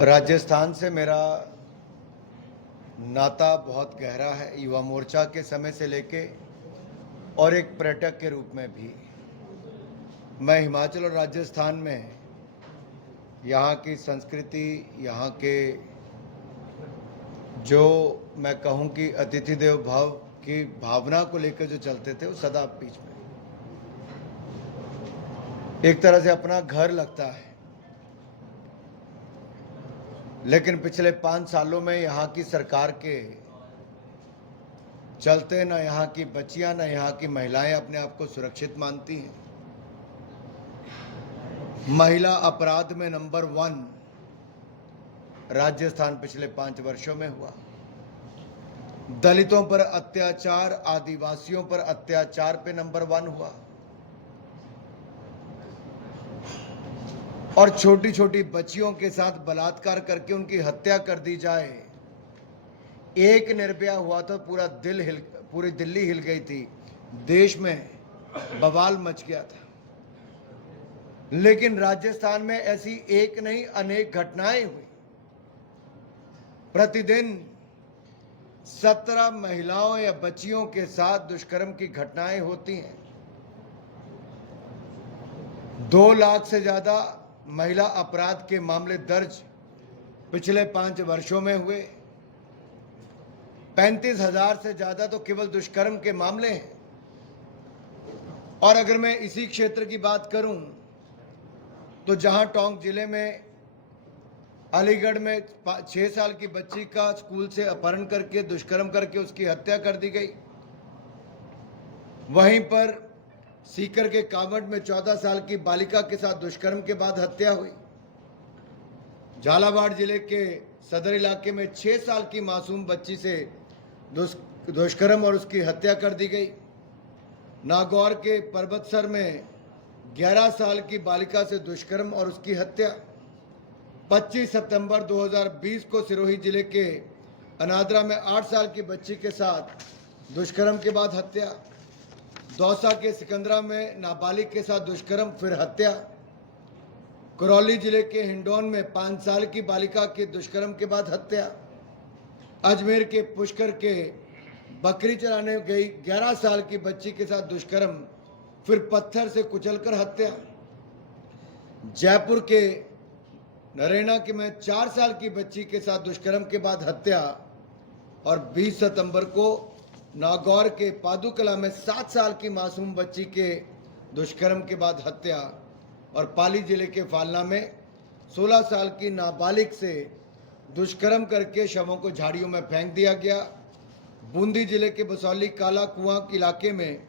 राजस्थान से मेरा नाता बहुत गहरा है, युवा मोर्चा के समय से लेके और एक पर्यटक के रूप में भी। मैं हिमाचल और राजस्थान में यहाँ की संस्कृति, यहाँ के जो मैं कहूँ कि अतिथि देव भाव की भावना को लेकर जो चलते थे, वो सदा बीच में एक तरह से अपना घर लगता है। लेकिन पिछले 5 सालों में यहाँ की सरकार के चलते न यहाँ की बच्चियां न यहाँ की महिलाएं अपने आप को सुरक्षित मानती हैं। महिला अपराध में नंबर 1 राजस्थान पिछले 5 वर्षों में हुआ। दलितों पर अत्याचार, आदिवासियों पर अत्याचार पे नंबर 1 हुआ। और छोटी छोटी बच्चियों के साथ बलात्कार करके उनकी हत्या कर दी जाए। एक निर्भया हुआ तो पूरी दिल्ली हिल गई थी, देश में बवाल मच गया था। लेकिन राजस्थान में ऐसी एक नहीं अनेक घटनाएं हुई। प्रतिदिन 17 महिलाओं या बच्चियों के साथ दुष्कर्म की घटनाएं होती हैं। 2 लाख से ज्यादा महिला अपराध के मामले दर्ज पिछले 5 वर्षों में हुए। 35,000 से ज्यादा तो केवल दुष्कर्म के मामले हैं। और अगर मैं इसी क्षेत्र की बात करूं तो जहां टोंक जिले में अलीगढ़ में 6 साल की बच्ची का स्कूल से अपहरण करके दुष्कर्म करके उसकी हत्या कर दी गई, वहीं पर सीकर के कावड़ में 14 साल की बालिका के साथ दुष्कर्म के बाद हत्या हुई। झालावाड़ जिले के सदर इलाके में 6 साल की मासूम बच्ची से दुष्कर्म और उसकी हत्या कर दी गई। नागौर के पर्वतसर में 11 साल की बालिका से दुष्कर्म और उसकी हत्या। 25 सितंबर 2020 को सिरोही जिले के अनादरा में 8 साल की बच्ची के साथ दुष्कर्म के बाद हत्या। दौसा के सिकंदरा में नाबालिग के साथ दुष्कर्म फिर हत्या। करौली जिले के हिंडौन में 5 साल की बालिका के दुष्कर्म के बाद हत्या। अजमेर के पुष्कर के बकरी चराने गई 11 साल की बच्ची के साथ दुष्कर्म फिर पत्थर से कुचलकर हत्या। जयपुर के नरेना के में 4 साल की बच्ची के साथ दुष्कर्म के बाद हत्या। और 20 सितंबर को नागौर के पादुकला में 7 साल की मासूम बच्ची के दुष्कर्म के बाद हत्या। और पाली जिले के फालना में 16 साल की नाबालिग से दुष्कर्म करके शवों को झाड़ियों में फेंक दिया गया। बूंदी जिले के बसौली काला कुआं इलाके में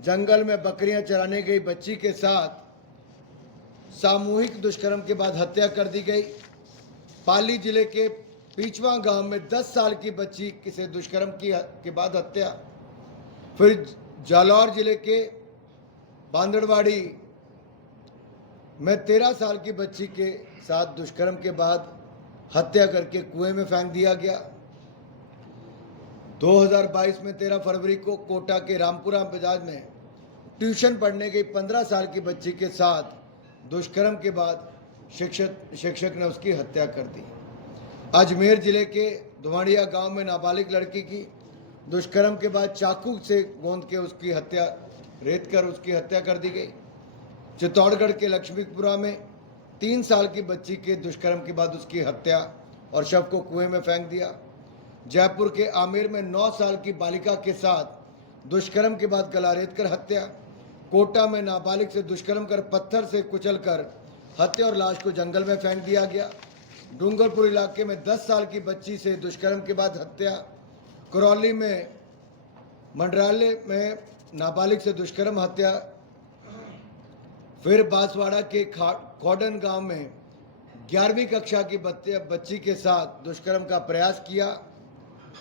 जंगल में बकरियां चराने गई बच्ची के साथ सामूहिक दुष्कर्म के बाद हत्या कर दी गई। पाली जिले के पीछवा गांव में 10 साल की बच्ची से दुष्कर्म के बाद हत्या। फिर जालौर जिले के बांदड़वाड़ी में 13 साल की बच्ची के साथ दुष्कर्म के बाद हत्या करके कुएं में फेंक दिया गया। 2022 में 13 फरवरी को कोटा के रामपुरा बाजार में ट्यूशन पढ़ने गई 15 साल की बच्ची के साथ दुष्कर्म के बाद शिक्षक ने उसकी हत्या कर दी। अजमेर जिले के धुवाड़िया गांव में नाबालिग लड़की की दुष्कर्म के बाद चाकू से गोंद के उसकी हत्या रेत कर उसकी हत्या कर दी गई। चित्तौड़गढ़ के लक्ष्मीपुरा में 3 साल की बच्ची के दुष्कर्म के बाद उसकी हत्या और शव को कुएं में फेंक दिया। जयपुर के आमेर में 9 साल की बालिका के साथ दुष्कर्म के बाद गला रेत कर हत्या। कोटा में नाबालिग से दुष्कर्म कर पत्थर से कुचलकर हत्या और लाश को जंगल में फेंक दिया गया। डूंगरपुर इलाके में 10 साल की बच्ची से दुष्कर्म के बाद हत्या। करौली में मंडरालय में नाबालिग से दुष्कर्म हत्या। फिर बांसवाड़ा के खोडन गांव में 11वीं कक्षा की बच्ची के साथ दुष्कर्म का प्रयास किया,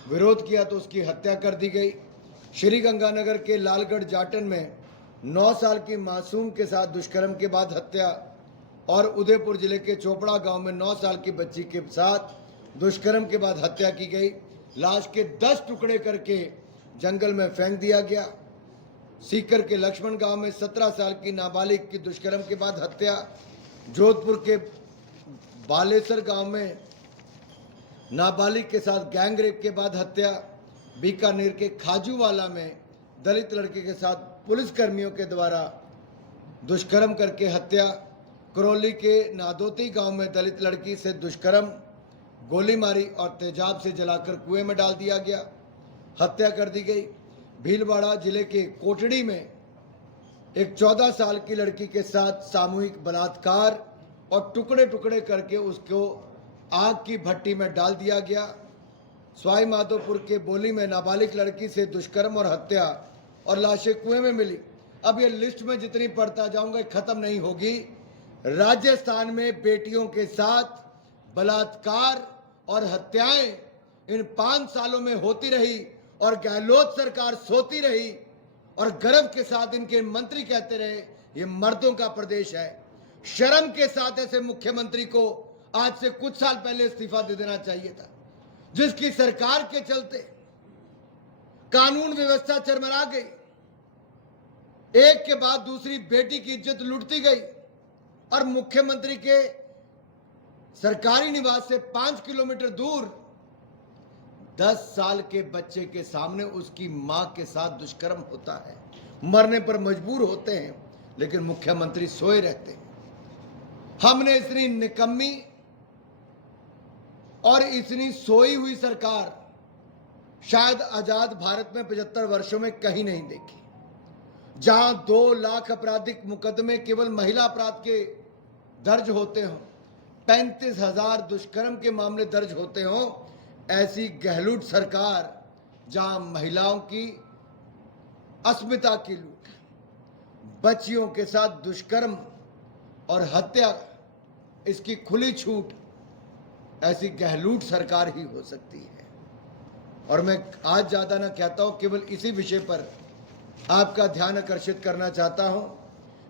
विरोध किया तो उसकी हत्या कर दी गई। श्री गंगानगर के लालगढ़ जाटन में 9 साल की मासूम के साथ दुष्कर्म के बाद हत्या। और उदयपुर जिले के चोपड़ा गांव में 9 साल की बच्ची के साथ दुष्कर्म के बाद हत्या की गई। लाश के 10 टुकड़े करके जंगल में फेंक दिया गया। सीकर के लक्ष्मण गांव में 17 साल की नाबालिग की दुष्कर्म के बाद हत्या। जोधपुर के बालेसर गांव में नाबालिग के साथ गैंगरेप के बाद हत्या, बीकानेर के खाजूवाला में दलित लड़के के साथ पुलिसकर्मियों के द्वारा दुष्कर्म करके हत्या, करौली के नादोती गांव में दलित लड़की से दुष्कर्म, गोली मारी और तेजाब से जलाकर कुएं में डाल दिया गया, हत्या कर दी गई। भीलवाड़ा जिले के कोटड़ी में एक 14 साल की लड़की के साथ सामूहिक बलात्कार और टुकड़े टुकड़े करके उसको आग की भट्टी में डाल दिया गया। सवाई माधोपुर के बोली में नाबालिग लड़की से दुष्कर्म और हत्या और लाशें कुएं में मिली। अब ये लिस्ट में जितनी पढ़ता जाऊंगा खत्म नहीं होगी। राजस्थान में बेटियों के साथ बलात्कार और हत्याएं इन 5 सालों में होती रही और गहलोत सरकार सोती रही और गर्व के साथ इनके मंत्री कहते रहे ये मर्दों का प्रदेश है। शर्म के साथ ऐसे मुख्यमंत्री को आज से कुछ साल पहले इस्तीफा दे देना चाहिए था, जिसकी सरकार के चलते कानून व्यवस्था चरमरा गई, एक के बाद दूसरी बेटी की इज्जत लूटती गई और मुख्यमंत्री के सरकारी निवास से 5 किलोमीटर दूर 10 साल के बच्चे के सामने उसकी मां के साथ दुष्कर्म होता है। मरने पर मजबूर होते हैं लेकिन मुख्यमंत्री सोए रहते हैं। हमने इतनी निकम्मी और इतनी सोई हुई सरकार शायद आजाद भारत में 75 वर्षों में कहीं नहीं देखी। जहां 2 लाख आपराधिक मुकदमे केवल महिला अपराध के दर्ज होते हों, 35,000 दुष्कर्म के मामले दर्ज होते हों, ऐसी गहलोत सरकार जहां महिलाओं की अस्मिता की लूट, बच्चियों के साथ दुष्कर्म और हत्या, इसकी खुली छूट, ऐसी गहलोत सरकार ही हो सकती है। और मैं आज ज्यादा ना कहता हूं, केवल इसी विषय पर आपका ध्यान आकर्षित करना चाहता हूं।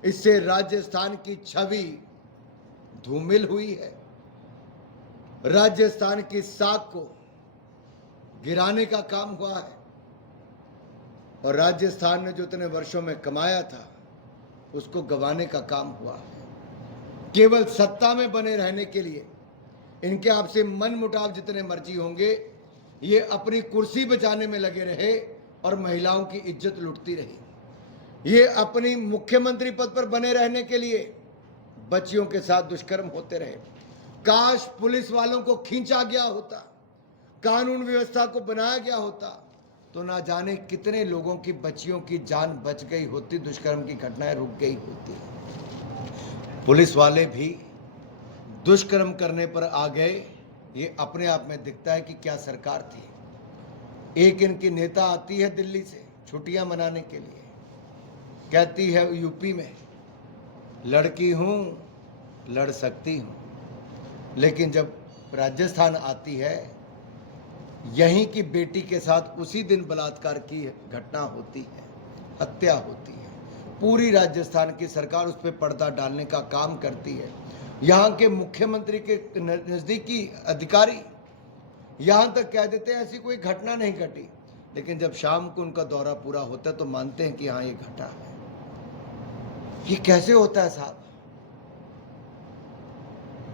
इससे राजस्थान की छवि धूमिल हुई है। राजस्थान की साख को गिराने का काम हुआ है और राजस्थान ने जो इतने वर्षों में कमाया था उसको गंवाने का काम हुआ है। केवल सत्ता में बने रहने के लिए इनके आपसे मन मुटाव जितने मर्जी होंगे, ये अपनी कुर्सी बचाने में लगे रहे और महिलाओं की इज्जत लूटती रही। ये अपनी मुख्यमंत्री पद पर बने रहने के लिए बच्चियों के साथ दुष्कर्म होते रहे। काश पुलिस वालों को खींचा गया होता, कानून व्यवस्था को बनाया गया होता, तो ना जाने कितने लोगों की बच्चियों की जान बच गई होती, दुष्कर्म की घटनाएं रुक गई होती। पुलिस वाले भी दुष्कर्म करने पर आ गए, ये अपने आप में दिखता है कि क्या सरकार थी। एक इनकी नेता आती है दिल्ली से छुट्टियां मनाने के लिए, कहती है यूपी में लड़की हूं, लड़ सकती हूं, लेकिन जब राजस्थान आती है, यहीं की बेटी के साथ उसी दिन बलात्कार की घटना होती है, हत्या होती है। पूरी राजस्थान की सरकार उस पर पर्दा डालने का काम करती है। यहाँ के मुख्यमंत्री के नज़दीकी अधिकारी यहाँ तक कह देते हैं ऐसी कोई घटना नहीं घटी, लेकिन जब शाम को उनका दौरा पूरा होता है तो मानते हैं कि हाँ ये घटा है। ये कैसे होता है साहब?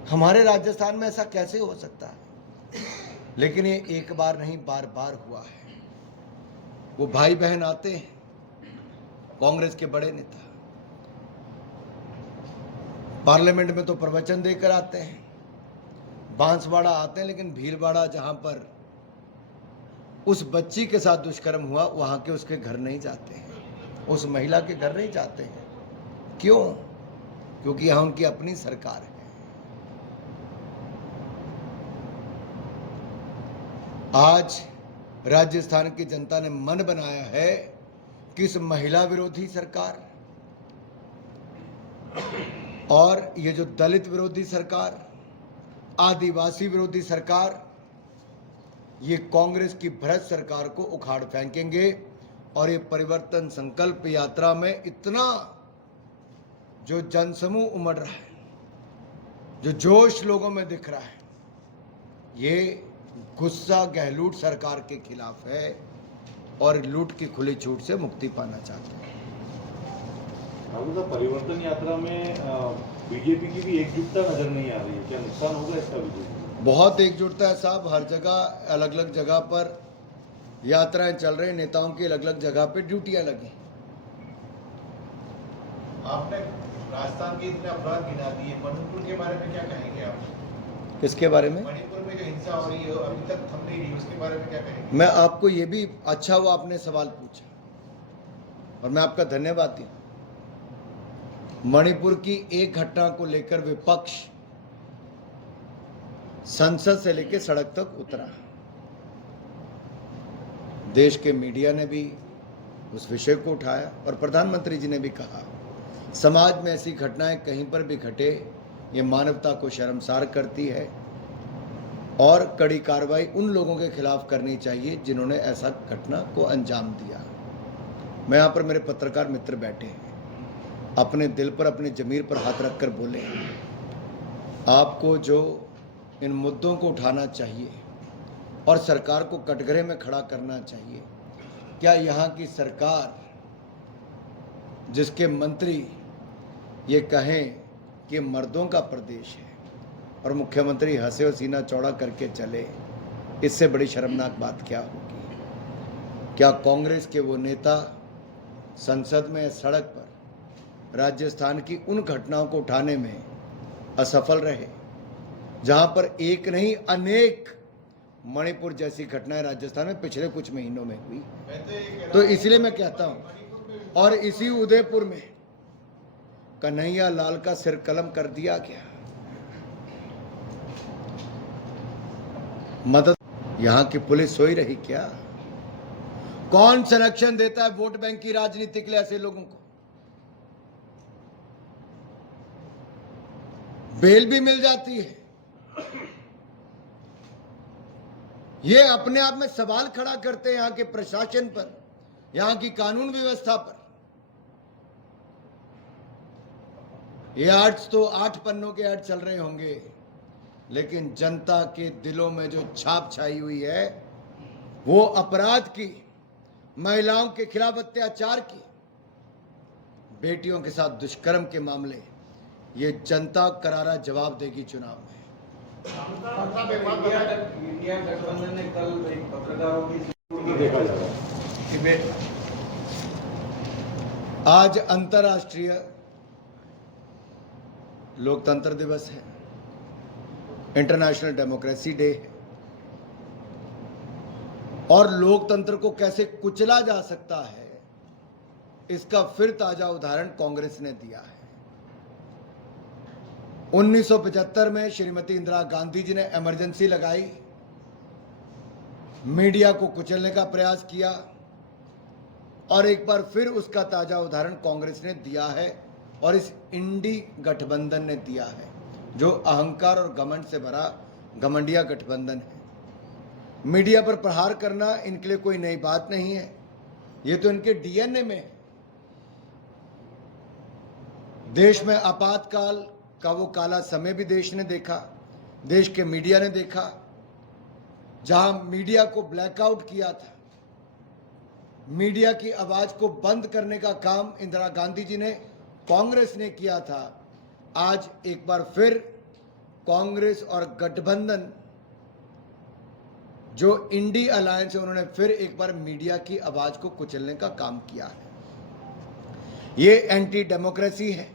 हमारे राजस्थान में ऐसा कैसे हो सकता है? लेकिन ये एक बार नहीं बार बार हुआ है। वो भाई बहन आते हैं, कांग्रेस के बड़े नेता पार्लियामेंट में तो प्रवचन देकर आते हैं, बांसवाड़ा आते हैं, लेकिन भीलवाड़ा जहां पर उस बच्ची के साथ दुष्कर्म हुआ वहां के उसके घर नहीं जाते हैं, उस महिला के घर नहीं जाते हैं। क्यों? क्योंकि यहां उनकी अपनी सरकार है। आज राजस्थान की जनता ने मन बनाया है कि इस महिला विरोधी सरकार और ये जो दलित विरोधी सरकार, आदिवासी विरोधी सरकार, ये कांग्रेस की भ्रष्ट सरकार को उखाड़ फेंकेंगे। और ये परिवर्तन संकल्प यात्रा में इतना जो जनसमूह उमड़ रहा है, जो जोश लोगों में दिख रहा है, ये गुस्सा गहलोत सरकार के खिलाफ है और लूट की खुली छूट से मुक्ति पाना चाहते हैं। राहुल साहब, परिवर्तन यात्रा में बीजेपी की भी एकजुटता नजर नहीं आ रही है, क्या नुकसान होगा इसका बीजेपी? बहुत एकजुटता है साहब, हर जगह अलग अलग जगह पर यात्राएं चल रही, नेताओं की अलग अलग जगह पे ड्यूटियां लगी। आपने राजस्थान के इतने अपराध गिना दिए, मणिपुर के बारे में क्या कहेंगे आप? किसके बारे में? मणिपुर में जो हिंसा हो रही है अभी तक थम नहीं रही, उसके बारे में क्या कहेंगे? मैं आपको ये भी अच्छा हुआ आपने सवाल पूछा और मैं आपका धन्यवादी। मणिपुर की एक घटना को लेकर विपक्ष संसद से लेकर सड़क तक उतरा। देश के मीडिया ने भी उस विषय को उठाया और प्रधानमंत्री जी ने भी कहा, समाज में ऐसी घटनाएं कहीं पर भी घटे ये मानवता को शर्मसार करती है और कड़ी कार्रवाई उन लोगों के खिलाफ करनी चाहिए जिन्होंने ऐसा घटना को अंजाम दिया। मैं यहाँ पर मेरे पत्रकार मित्र बैठे हैं, अपने दिल पर अपने ज़मीर पर हाथ रखकर बोले, आपको जो इन मुद्दों को उठाना चाहिए और सरकार को कटघरे में खड़ा करना चाहिए। क्या यहाँ की सरकार, जिसके मंत्री ये कहें कि मर्दों का प्रदेश है और मुख्यमंत्री हंसे और सीना चौड़ा करके चले, इससे बड़ी शर्मनाक बात क्या होगी? क्या कांग्रेस के वो नेता संसद में सड़क पर राजस्थान की उन घटनाओं को उठाने में असफल रहे जहां पर एक नहीं अनेक मणिपुर जैसी घटनाएं राजस्थान में पिछले कुछ महीनों में हुई? तो इसलिए मैं कहता हूं, और इसी उदयपुर में कन्हैया लाल का सिर कलम कर दिया गया। मदद यहां की पुलिस सोई रही क्या? कौन संरक्षण देता है वोट बैंक की राजनीति के लिए ऐसे लोगों को? बेल भी मिल जाती है। ये अपने आप में सवाल खड़ा करते हैं यहां के प्रशासन पर, यहां की कानून व्यवस्था पर। ये आर्ट्स तो 8 पन्नों के ऐड चल रहे होंगे, लेकिन जनता के दिलों में जो छाप छाई हुई है वो अपराध की, महिलाओं के खिलाफ अत्याचार की, बेटियों के साथ दुष्कर्म के मामले, ये जनता करारा जवाब देगी चुनाव में। इंडिया गठबंधन ने कल एक पत्रकारों की देखा जा रहा है। आज अंतर्राष्ट्रीय लोकतंत्र दिवस है, इंटरनेशनल डेमोक्रेसी डे है, और लोकतंत्र को कैसे कुचला जा सकता है इसका फिर ताजा उदाहरण कांग्रेस ने दिया है। 1975 में श्रीमती इंदिरा गांधी जी ने इमरजेंसी लगाई, मीडिया को कुचलने का प्रयास किया, और एक बार फिर उसका ताजा उदाहरण कांग्रेस ने दिया है और इस इंडी गठबंधन ने दिया है, जो अहंकार और घमंड से भरा घमंडिया गठबंधन है। मीडिया पर प्रहार करना इनके लिए कोई नई बात नहीं है, ये तो इनके डीएनए में है। देश में आपातकाल का वो काला समय भी देश ने देखा, देश के मीडिया ने देखा, जहां मीडिया को ब्लैकआउट किया था। मीडिया की आवाज को बंद करने का काम इंदिरा गांधी जी ने, कांग्रेस ने किया था। आज एक बार फिर कांग्रेस और गठबंधन जो इंडी अलायंस है, उन्होंने फिर एक बार मीडिया की आवाज को कुचलने का काम किया है। ये एंटी डेमोक्रेसी है,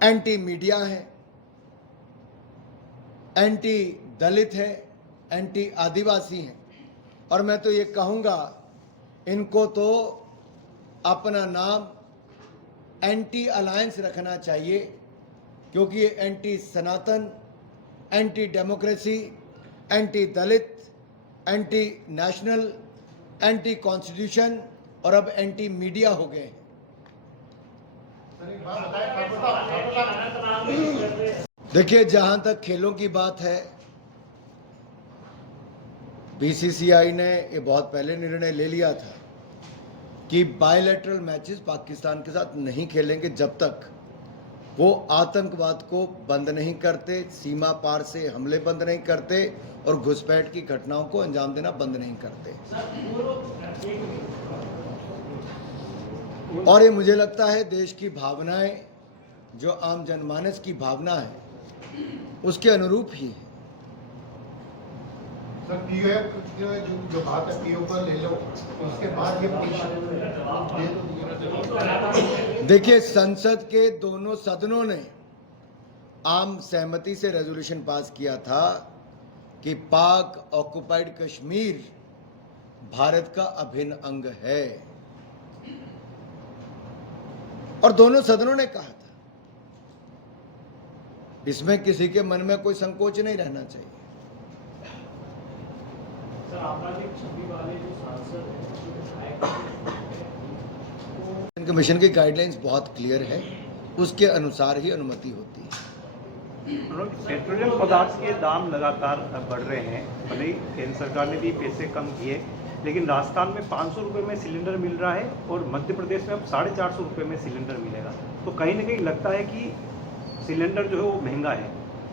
एंटी मीडिया है, एंटी दलित है, एंटी आदिवासी है, और मैं तो ये कहूँगा इनको तो अपना नाम एंटी अलायंस रखना चाहिए, क्योंकि ये एंटी सनातन, एंटी डेमोक्रेसी, एंटी दलित, एंटी नेशनल, एंटी कॉन्स्टिट्यूशन और अब एंटी मीडिया हो गए। देखिए, जहां तक खेलों की बात है, बीसीसीआई ने ये बहुत पहले निर्णय ले लिया था कि बायलैटरल मैचेस पाकिस्तान के साथ नहीं खेलेंगे जब तक वो आतंकवाद को बंद नहीं करते, सीमा पार से हमले बंद नहीं करते और घुसपैठ की घटनाओं को अंजाम देना बंद नहीं करते। और ये मुझे लगता है देश की भावनाएं जो आम जनमानस की भावना है उसके अनुरूप ही है। सर पीओएफ जो बात है पीओ पर ले लो, उसके बाद ये देखिए, संसद के दोनों सदनों ने आम सहमति से रेजोल्यूशन पास किया था कि पाक ऑक्युपाइड कश्मीर भारत का अभिन्न अंग है, और दोनों सदनों ने कहा था। इसमें किसी के मन में कोई संकोच नहीं रहना चाहिए। सर, आपराधिक छवि वाले जो सांसद हैं, जो विधायक हैं, कमीशन की गाइडलाइंस बहुत क्लियर है, उसके अनुसार ही अनुमति होती है। पेट्रोलियम पदार्थ के दाम लगातार बढ़ रहे हैं। भले ही केंद्र सरकार ने भी पैसे कम किए, लेकिन राजस्थान में 500 रुपये में सिलेंडर मिल रहा है और मध्य प्रदेश में अब 450 रुपये में सिलेंडर मिलेगा। तो कहीं ना कहीं लगता है कि सिलेंडर जो है वो महंगा है,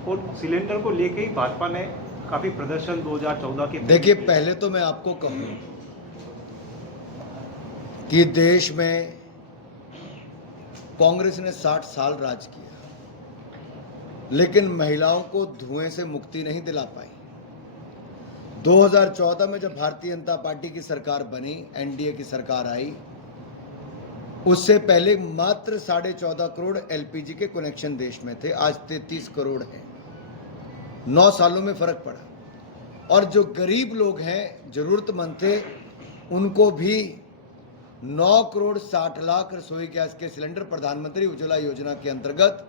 और सिलेंडर को लेके ही भाजपा ने काफ़ी प्रदर्शन 2014 के। देखिए, पहले तो मैं आपको कहूं कि देश में कांग्रेस ने 60 साल राज किया, लेकिन महिलाओं को धुएं से मुक्ति नहीं दिला पाई। 2014 में जब भारतीय जनता पार्टी की सरकार बनी, एनडीए की सरकार आई, उससे पहले मात्र 14.5 करोड़ एलपीजी के कनेक्शन देश में थे, आज 33 करोड़ हैं। 9 सालों में फर्क पड़ा। और जो गरीब लोग हैं, जरूरतमंद थे, उनको भी 9 करोड़ 60 लाख रसोई गैस के सिलेंडर प्रधानमंत्री उज्ज्वला योजना के अंतर्गत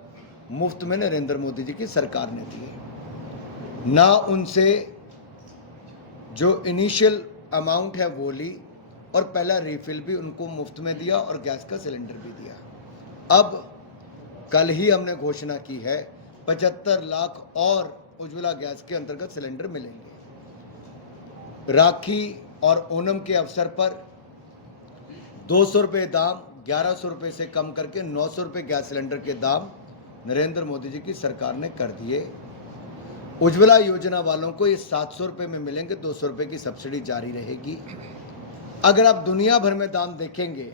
मुफ्त में नरेंद्र मोदी जी की सरकार ने दिए। ना उनसे जो इनिशियल अमाउंट है वो ली, और पहला रिफिल भी उनको मुफ्त में दिया और गैस का सिलेंडर भी दिया। अब कल ही हमने घोषणा की है 75 लाख और उज्ज्वला गैस के अंतर्गत सिलेंडर मिलेंगे। राखी और ओणम के अवसर पर 200 रुपये दाम 1100 रुपये से कम करके 900 रुपये गैस सिलेंडर के दाम नरेंद्र मोदी जी की सरकार ने कर दिए। उज्ज्वला योजना वालों को ये 700 रुपये में मिलेंगे, 200 रुपये की सब्सिडी जारी रहेगी। अगर आप दुनिया भर में दाम देखेंगे,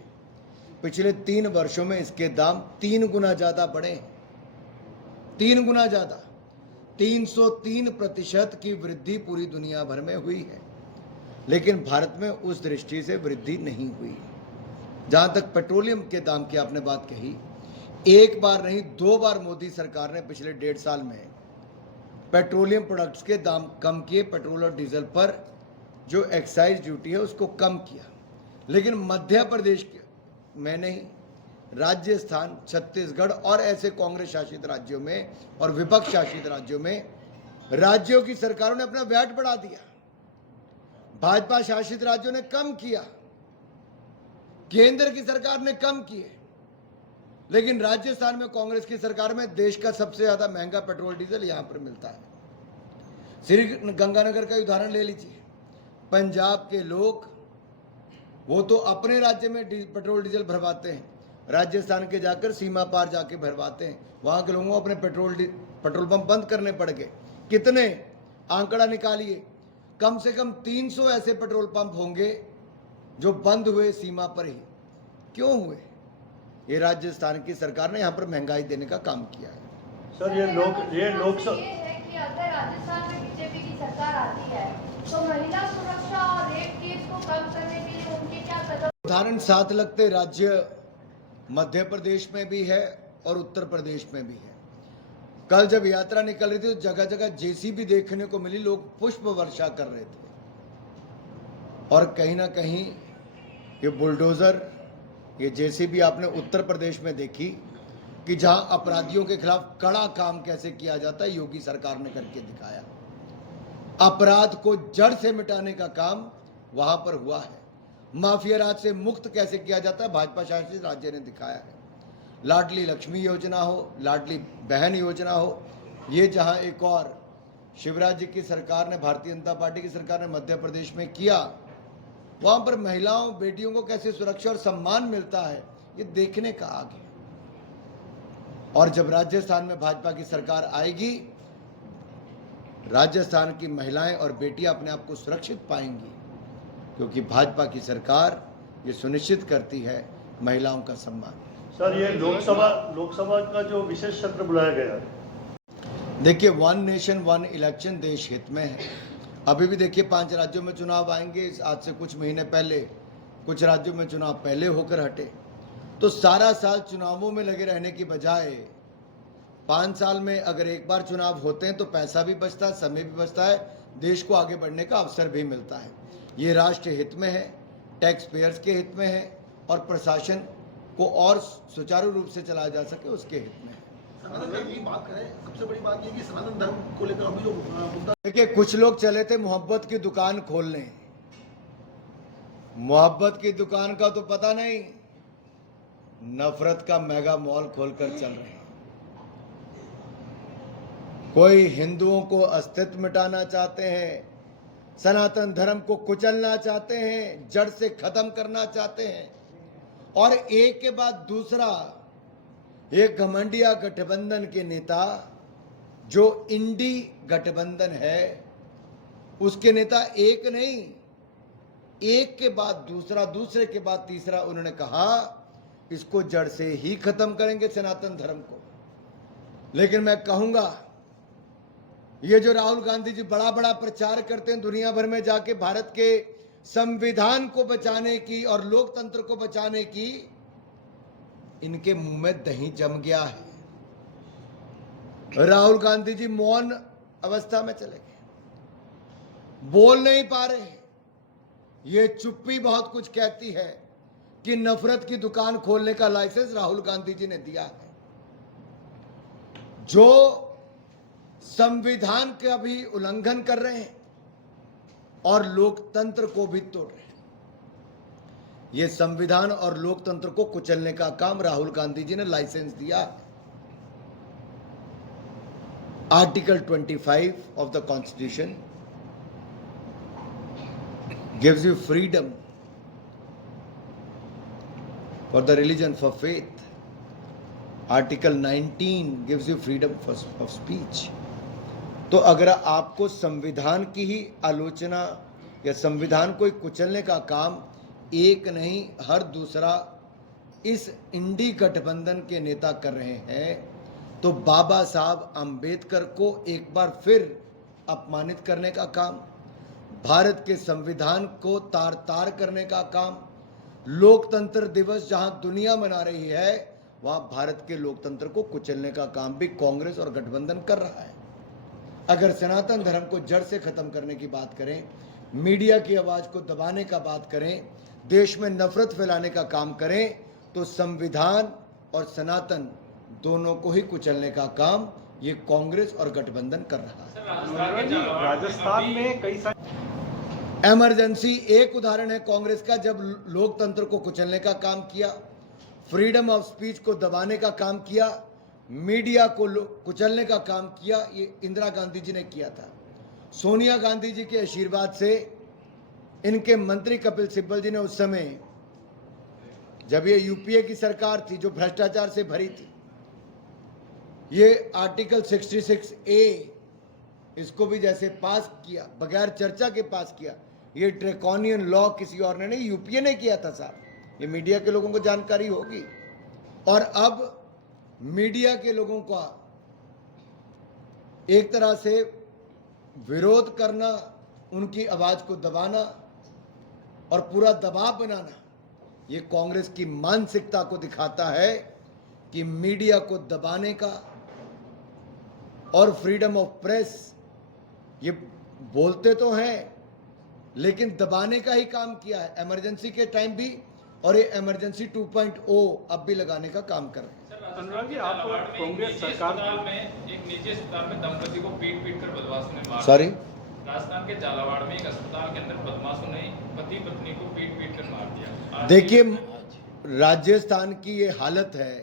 पिछले 3 वर्षों में इसके दाम 3 गुना ज़्यादा बढ़े, 3 गुना ज़्यादा, 303% की वृद्धि पूरी दुनिया भर में हुई है। लेकिन भारत में उस दृष्टि से वृद्धि नहीं हुई। जहाँ तक पेट्रोलियम के दाम की आपने बात कही, एक बार नहीं 2 बार मोदी सरकार ने पिछले 1.5 साल में पेट्रोलियम प्रोडक्ट्स के दाम कम किए। पेट्रोल और डीजल पर जो एक्साइज ड्यूटी है उसको कम किया, लेकिन मध्य प्रदेश में नहीं, राजस्थान, छत्तीसगढ़ और ऐसे कांग्रेस शासित राज्यों में और विपक्ष शासित राज्यों में राज्यों की सरकारों ने अपना वैट बढ़ा दिया। भाजपा शासित राज्यों ने कम किया, केंद्र की सरकार ने कम किए, लेकिन राजस्थान में कांग्रेस की सरकार में देश का सबसे ज्यादा महंगा पेट्रोल डीजल यहां पर मिलता है। श्री गंगानगर का उदाहरण ले लीजिए। पंजाब के लोग वो तो अपने राज्य में पेट्रोल डीजल भरवाते हैं, राजस्थान के जाकर सीमा पार जाके भरवाते हैं। वहां के लोगों को अपने पेट्रोल पंप बंद करने पड़ गए। कितने? आंकड़ा निकालिए, कम से कम 300 ऐसे पेट्रोल पंप होंगे जो बंद हुए सीमा पर ही। क्यों हुए? ये राजस्थान की सरकार ने यहाँ पर महंगाई देने का काम किया है। सर, ये लोग सब है कि अगर राजस्थान में बीजेपी की सरकार आती है तो महिला सुरक्षा और रेप केस को कम करने के लिए उनके क्या कदम? उदाहरण साथ लगते राज्य मध्य प्रदेश में भी है और उत्तर प्रदेश में भी है। कल जब यात्रा निकल रही थी तो जगह जगह जेसीबी देखने को मिली, लोग पुष्प वर्षा कर रहे थे। और कहीं ना कहीं ये बुलडोजर, ये जेसीबी आपने उत्तर प्रदेश में देखी कि जहां अपराधियों के खिलाफ कड़ा काम कैसे किया जाता है, योगी सरकार ने करके दिखाया। अपराध को जड़ से मिटाने का काम वहां पर हुआ है। माफिया राज से मुक्त कैसे किया जाता है, भाजपा शासित राज्य ने दिखाया है। लाडली लक्ष्मी योजना हो, लाडली बहन योजना हो, ये जहां एक और शिवराज जी की सरकार ने, भारतीय जनता पार्टी की सरकार ने मध्य प्रदेश में किया, वहां पर महिलाओं, बेटियों को कैसे सुरक्षा और सम्मान मिलता है, ये देखने का आग है। और जब राजस्थान में भाजपा की सरकार आएगी, राजस्थान की महिलाएं और बेटियां अपने आप को सुरक्षित पाएंगी, क्योंकि भाजपा की सरकार ये सुनिश्चित करती है महिलाओं का सम्मान। सर ये लोकसभा का जो विशेष सत्र बुलाया गया है, देखिए, वन नेशन वन इलेक्शन देश हित में है। अभी भी देखिए 5 राज्यों में चुनाव आएंगे। आज से कुछ महीने पहले कुछ राज्यों में चुनाव पहले होकर हटे। तो सारा साल चुनावों में लगे रहने की बजाय 5 साल में अगर एक बार चुनाव होते हैं तो पैसा भी बचता है, समय भी बचता है, देश को आगे बढ़ने का अवसर भी मिलता है। ये राष्ट्र हित में है, टैक्स पेयर्स के हित में है और प्रशासन को और सुचारू रूप से चलाया जा सके उसके हित में है। बात करें, सबसे बड़ी बात ये कि सनातन धर्म को लेकर अभी जो मुद्दा, देखिए, कुछ लोग चले थे मोहब्बत की दुकान खोलने। मोहब्बत की दुकान का तो पता नहीं, नफरत का मेगा मॉल खोलकर चल रहे हैं। कोई हिंदुओं को अस्तित्व मिटाना चाहते हैं, सनातन धर्म को कुचलना चाहते हैं, जड़ से खत्म करना चाहते हैं, और एक के बाद दूसरा एक घमंडिया गठबंधन के नेता जो इंडी गठबंधन है उसके नेता एक नहीं, एक के बाद दूसरा, दूसरे के बाद तीसरा उन्होंने कहा इसको जड़ से ही खत्म करेंगे सनातन धर्म को। लेकिन मैं कहूंगा ये जो राहुल गांधी जी बड़ा बड़ा प्रचार करते हैं दुनिया भर में जाके भारत के संविधान को बचाने की और लोकतंत्र को बचाने की, इनके मुंह में दही जम गया है। राहुल गांधी जी मौन अवस्था में चले गए, बोल नहीं पा रहे। ये चुप्पी बहुत कुछ कहती है कि नफरत की दुकान खोलने का लाइसेंस राहुल गांधी जी ने दिया है, जो संविधान का भी उल्लंघन कर रहे हैं और लोकतंत्र को भी तोड़ रहे हैं। ये संविधान और लोकतंत्र को कुचलने का काम राहुल गांधी जी ने लाइसेंस दिया है। Article 25 of the Constitution gives you freedom for the religion, for faith. Article 19 gives you freedom of speech. तो अगर आपको संविधान की ही आलोचना या संविधान को कुचलने का काम एक नहीं हर दूसरा इस इंडी गठबंधन के नेता कर रहे हैं, तो बाबा साहब अंबेडकर को एक बार फिर अपमानित करने का काम, भारत के संविधान को तार तार करने का काम, लोकतंत्र दिवस जहां दुनिया मना रही है वहां भारत के लोकतंत्र को कुचलने का काम भी कांग्रेस और गठबंधन कर रहा है। अगर सनातन धर्म को जड़ से खत्म करने की बात करें, मीडिया की आवाज को दबाने का बात करें, देश में नफरत फैलाने का काम करें, तो संविधान और सनातन दोनों को ही कुचलने का काम ये कांग्रेस और गठबंधन कर रहा है। राजस्थान में कई सारे इमरजेंसी एक उदाहरण है कांग्रेस का, जब लोकतंत्र को कुचलने का काम किया, फ्रीडम ऑफ स्पीच को दबाने का काम किया, मीडिया को कुचलने का काम किया। ये इंदिरा गांधी जी ने किया था। सोनिया गांधी जी के आशीर्वाद से इनके मंत्री कपिल सिब्बल जी ने उस समय जब ये यूपीए की सरकार थी जो भ्रष्टाचार से भरी थी, ये आर्टिकल 66A इसको भी जैसे पास किया, बगैर चर्चा के पास किया। ये ड्रैकोनियन लॉ किसी और ने नहीं, यूपीए ने किया था साहब, ये मीडिया के लोगों को जानकारी होगी। और अब मीडिया के लोगों का एक तरह से विरोध करना, उनकी आवाज को दबाना और पूरा दबाव बनाना, ये कांग्रेस की मानसिकता को दिखाता है कि मीडिया को दबाने का और फ्रीडम ऑफ प्रेस, ये बोलते तो हैं लेकिन दबाने का ही काम किया है इमरजेंसी के टाइम भी, और ये इमरजेंसी 2.0 अब भी लगाने का काम कर रहे हैं। अनुराग जी, आप कांग्रेस सरकार में एक निजी अस्पताल में दंपति को पीट कर बदमाशों ने मारा। सॉरी, राजस्थान के झालावाड़ में एक अस्पताल के अंदर बदमाशों ने पति पत्नी को पीट कर मार दिया। देखिए, राजस्थान की ये हालत है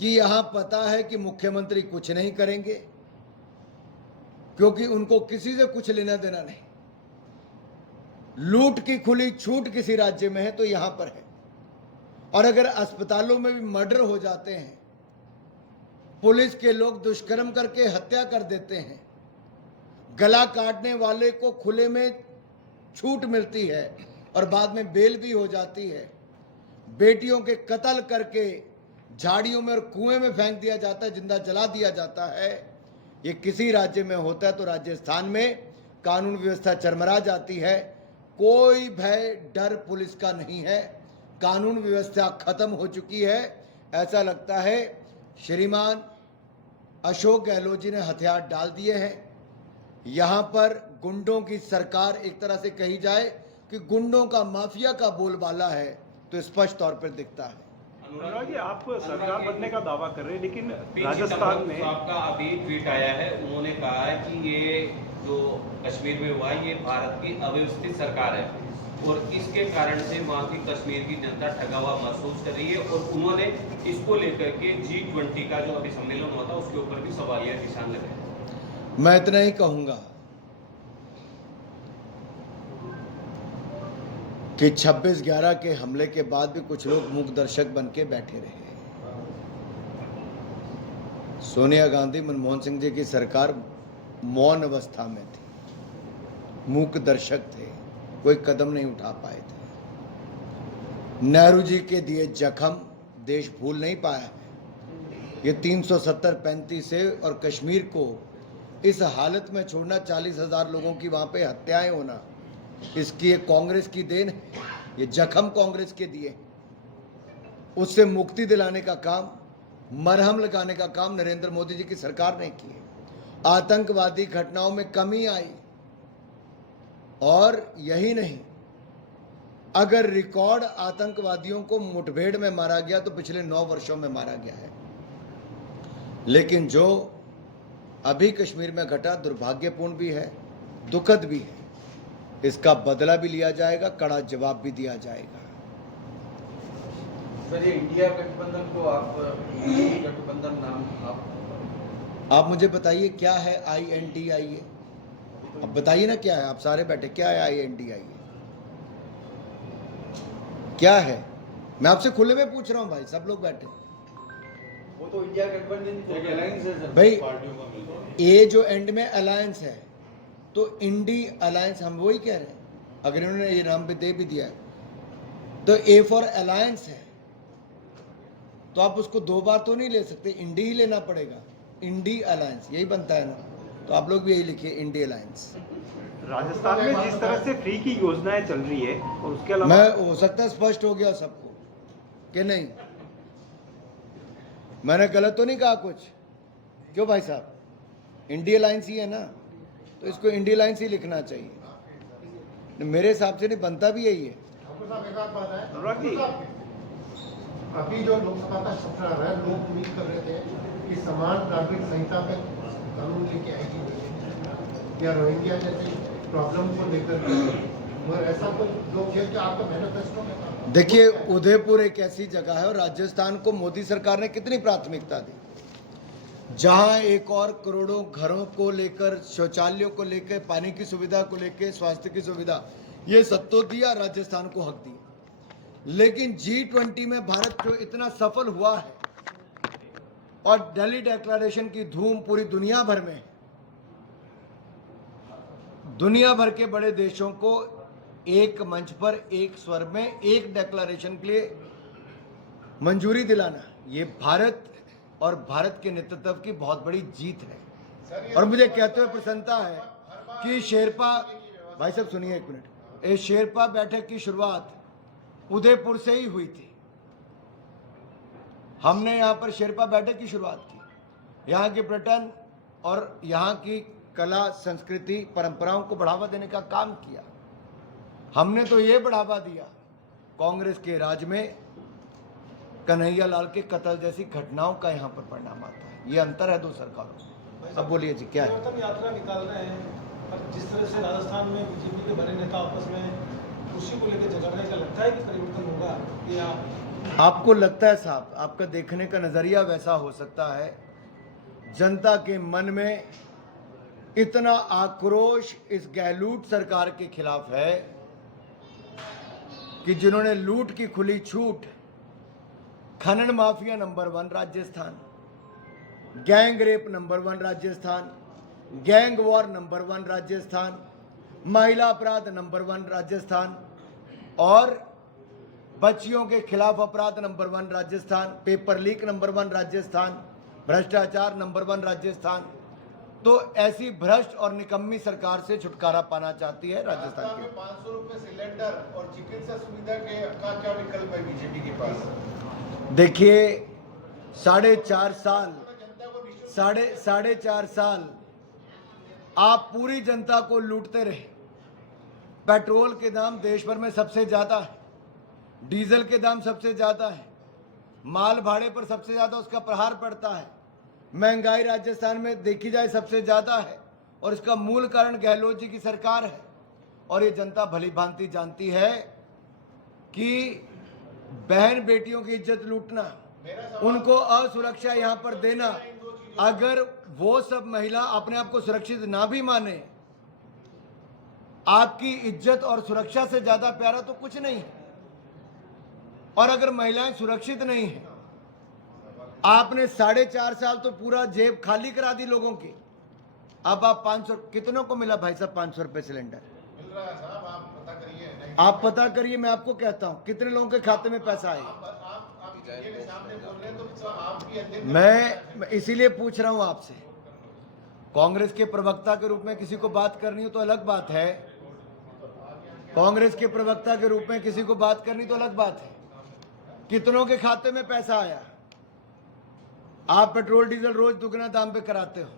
कि यहां पता है कि मुख्यमंत्री कुछ नहीं करेंगे क्योंकि उनको किसी से कुछ लेना देना नहीं। लूट की खुली छूट किसी राज्य में है तो यहां पर है। और अगर अस्पतालों में भी मर्डर हो जाते हैं, पुलिस के लोग दुष्कर्म करके हत्या कर देते हैं, गला काटने वाले को खुले में छूट मिलती है और बाद में बेल भी हो जाती है, बेटियों के कत्ल करके झाड़ियों में और कुएं में फेंक दिया जाता है, जिंदा जला दिया जाता है। ये किसी राज्य में होता है तो राजस्थान में कानून व्यवस्था चरमरा जाती है। कोई भय डर पुलिस का नहीं है, कानून व्यवस्था खत्म हो चुकी है। ऐसा लगता है श्रीमान अशोक गहलोत जी ने हथियार डाल दिए हैं। यहाँ पर गुंडों की सरकार एक तरह से कही जाए कि गुंडों का माफिया का बोलबाला है तो स्पष्ट तौर पर दिखता है। अनुराग जी, आप सरकार बनने का दावा कर रहे हैं, लेकिन पी राजस्थान में आपका अभी ट्वीट आया है, उन्होंने कहा है कि ये जो कश्मीर में हुआ है ये भारत की अव्यवस्थित सरकार है और इसके कारण से वहाँ की कश्मीर की जनता ठगा हुआ महसूस कर रही है। और उन्होंने इसको लेकर के G20 का जो अभी सम्मेलन हुआ था उसके ऊपर भी सवालिया निशान लगाए। मैं इतना ही कहूंगा कि 26/11 के हमले के बाद भी कुछ लोग मूक दर्शक बन के बैठे रहे। सोनिया गांधी, मनमोहन सिंह जी की सरकार मौन अवस्था में थी, मूक दर्शक थे, कोई कदम नहीं उठा पाए थे। नेहरू जी के दिए जख्म देश भूल नहीं पाया है। ये 370-35 से और कश्मीर को इस हालत में छोड़ना, 40,000 लोगों की वहां पे हत्याएं होना, इसकी ये कांग्रेस की देन है। ये जख्म कांग्रेस के दिए, उससे मुक्ति दिलाने का काम, मरहम लगाने का काम नरेंद्र मोदी जी की सरकार ने किए। आतंकवादी घटनाओं में कमी आई और यही नहीं, अगर रिकॉर्ड आतंकवादियों को मुठभेड़ में मारा गया तो पिछले 9 वर्षों में मारा गया है। लेकिन जो अभी कश्मीर में घटा दुर्भाग्यपूर्ण भी है, दुखद भी है। इसका बदला भी लिया जाएगा, कड़ा जवाब भी दिया जाएगा। सर, ये इंडिया गठबंधन को आप गठबंधन नाम आप मुझे बताइए क्या है INDIA? अब बताइए ना क्या है, आप सारे बैठे, क्या है INDIA? क्या है? मैं आपसे खुले में पूछ रहा हूं भाई, सब लोग बैठे। वो तो इंडिया गठबंधन एक अलायंस है सर, भाई पार्टियों का मिलकर। ये जो एंड में अलायंस है तो इंडी अलायंस, हम वही कह रहे हैं। अगर इन्होंने ये नाम भी दे भी दिया है तो A फॉर अलायंस है, तो आप उसको 2 बार तो नहीं ले सकते, इंडी ही लेना पड़ेगा। इंडी अलायंस यही बनता है ना, तो आप लोग भी यही लिखिए, इंडी अलायंस। राजस्थान में जिस तरह से फ्री की योजनाएं चल रही है और उसके अलावा मैं हो सकता है स्पष्ट हो गया सबको कि नहीं, मैंने गलत तो नहीं कहा कुछ? क्यों भाई साहब, इंडी अलायंस ही है ना, तो इसको इंडी अलायंस ही लिखना चाहिए। मेरे हिसाब से नहीं, बनता भी यही है। अनुराग जी, अभी जो लोकसभा का सत्र आ रहा है, लोग उम्मीद कर रहे थे कि समान नागरिक संहिता पे कानून लेके आएगी या रोहिंग्या जैसी प्रॉब्लम को लेकर, मगर ऐसा कोई लोग खेल के आपका मैनिफेस्टो में था। देखिए, उदयपुर एक ऐसी जगह है और राजस्थान को मोदी सरकार ने कितनी प्राथमिकता दी, जहां 1 और करोड़ों घरों को लेकर, शौचालयों को लेकर, पानी की सुविधा को लेकर, स्वास्थ्य की सुविधा, ये सब तो दिया, राजस्थान को हक दिया। लेकिन G20 में भारत जो इतना सफल हुआ है और दिल्ली डिक्लेरेशन की धूम पूरी दुनिया भर में, दुनिया भर के बड़े देशों को एक मंच पर एक स्वर में एक डिक्लेरेशन के लिए मंजूरी दिलाना, ये भारत और भारत के नेतृत्व की बहुत बड़ी जीत है। और मुझे कहते हुए प्रसन्नता है कि शेरपा, भाई साहब सुनिए 1 मिनट, ये शेरपा बैठक की शुरुआत उदयपुर से ही हुई थी। हमने यहाँ पर शेरपा बैठक की शुरुआत की, यहाँ के पर्यटन और यहाँ की कला, संस्कृति, परंपराओं को बढ़ावा देने का काम किया। हमने तो ये बढ़ावा दिया, कांग्रेस के राज में कन्हैया लाल के कत्ल जैसी घटनाओं का यहाँ पर परिणाम आता है। ये अंतर है 2 सरकारों में। अब बोलिए जी, क्या है? परिवर्तन यात्रा निकाल रहे हैं, पर जिस तरह से राजस्थान में बीजेपी के बड़े नेता आपस में खुशी को लेकर झगड़ने का, लगता है कि परिवर्तन होगा या आपको लगता है? साहब, आपका देखने का नजरिया वैसा हो सकता है। जनता के मन में इतना आक्रोश इस गहलोत सरकार के खिलाफ है कि जिन्होंने लूट की खुली छूट, खनन mafia number 1 Rajasthan, gang rape number 1 Rajasthan, gang war number 1 Rajasthan, महिला अपराध नंबर 1 राजस्थान, और बच्चियों के खिलाफ अपराध number 1 Rajasthan, paper leak number 1 Rajasthan, भ्रष्टाचार नंबर 1 राजस्थान। तो ऐसी भ्रष्ट और निकम्मी सरकार से छुटकारा पाना चाहती है राजस्थान राजस्थान की। में 500 रुपए सिलेंडर और चिकित्सा सुविधा के का क्या विकल्प है बीजेपी के पास? देखिए 4.5 साल जनता को निःशुल्क साढ़े चार साल आप पूरी जनता को लूटते रहे। पेट्रोल के दाम देश भर में सबसे ज्यादा है, डीजल के दाम सबसे ज्यादा है, माल भाड़े पर सबसे ज्यादा उसका प्रहार पड़ता है, महंगाई राजस्थान में देखी जाए सबसे ज्यादा है, और इसका मूल कारण गहलोत जी की सरकार है। और ये जनता भली भांति जानती है कि बहन बेटियों की इज्जत लूटना, उनको असुरक्षा यहाँ पर देना, अगर वो सब महिला अपने आप को सुरक्षित ना भी माने, आपकी इज्जत और सुरक्षा से ज्यादा प्यारा तो कुछ नहीं है। और अगर महिलाएं सुरक्षित नहीं है, आपने 4.5 साल तो पूरा जेब खाली करा दी लोगों की। अब आप 500 कितनों को मिला भाई साहब 500 रुपए सिलेंडर? मिल रहा है साहब, आप पता करिए। नहीं, आप पता करिए, मैं आपको कहता हूं कितने लोगों के खाते में पैसा आएगा। आप ये सामने बोल रहे हैं तो आपकी अध्यक्ष मैं इसीलिए पूछ रहा हूं आपसे, कांग्रेस के प्रवक्ता के रूप में किसी को बात करनी हो तो अलग बात है, कांग्रेस के प्रवक्ता के रूप में किसी को बात करनी तो अलग बात है। कितनों के खाते में पैसा आया? आप पेट्रोल डीजल रोज दुगना दाम पे कराते हो।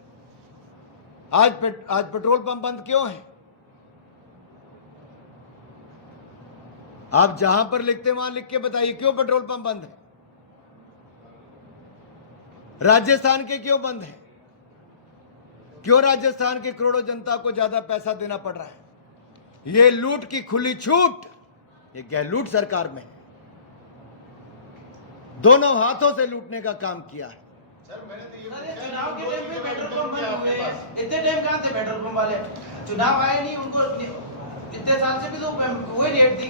आज पेट्रोल पंप बंद क्यों है? आप जहां पर लिखते हैं वहां लिख के बताइए क्यों पेट्रोल पंप बंद है? राजस्थान के क्यों बंद है? क्यों राजस्थान के करोड़ों जनता को ज्यादा पैसा देना पड़ रहा है? ये लूट की खुली छूट ये गहलोत सरकार में है। दोनों हाथों से लूटने का काम किया है। सर मैंने तो अरे चुनाव के टाइम पे पेट्रोल पंप बंद हुए हैं, इतने टाइम कहाँ थे पेट्रोल पंप वाले? चुनाव आए नहीं, उनको इतने साल से भी तो वही रेट थी।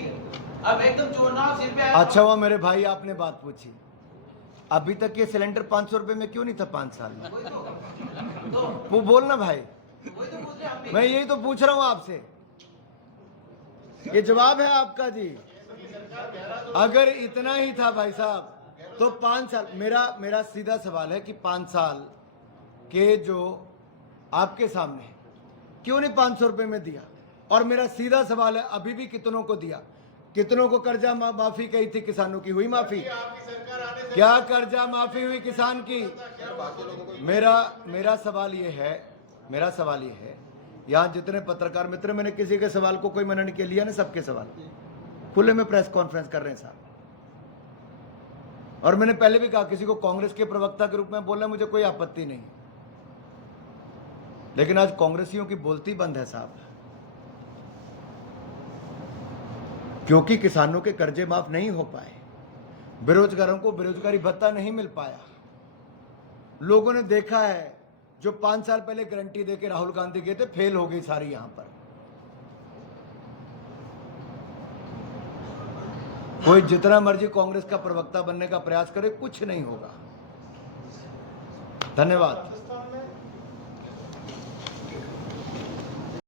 अब एकदम चुनाव सिर पे आया। अच्छा हुआ मेरे भाई आपने बात पूछी। अभी तक ये सिलेंडर 500 रुपए में क्यों नहीं था 5 साल में? वही तो वो बोलना भाई, वही तो पूछ रहे हैं हम भी। मैं यही तो पूछ रहा हूं आपसे, ये जवाब है आपका जी। अगर इतना ही था भाई साहब तो 5 साल, मेरा सीधा सवाल है कि 5 साल के जो आपके सामने क्यों नहीं 500 रुपए में दिया? और मेरा सीधा सवाल है अभी भी कितनों को दिया? कितनों को कर्जा माफी कही थी किसानों की? हुई माफी? आपकी सरकार आने से क्या कर्जा माफी हुई किसान की? मेरा सवाल ये है यहाँ जितने पत्रकार मित्र, मैंने किसी के सवाल को कोई मना नहीं किया, लिया ना सबके सवाल खुले में प्रेस कॉन्फ्रेंस कर रहे हैं साहब। और मैंने पहले भी कहा किसी को कांग्रेस के प्रवक्ता के रूप में बोलना मुझे कोई आपत्ति नहीं, लेकिन आज कांग्रेसियों की बोलती बंद है साहब, क्योंकि किसानों के कर्जे माफ नहीं हो पाए, बेरोजगारों को बेरोजगारी भत्ता नहीं मिल पाया। लोगों ने देखा है जो 5 साल पहले गारंटी देके राहुल गांधी गए थे, फेल हो गई सारी। यहां पर कोई जितना मर्जी कांग्रेस का प्रवक्ता बनने का प्रयास करे, कुछ नहीं होगा। धन्यवाद।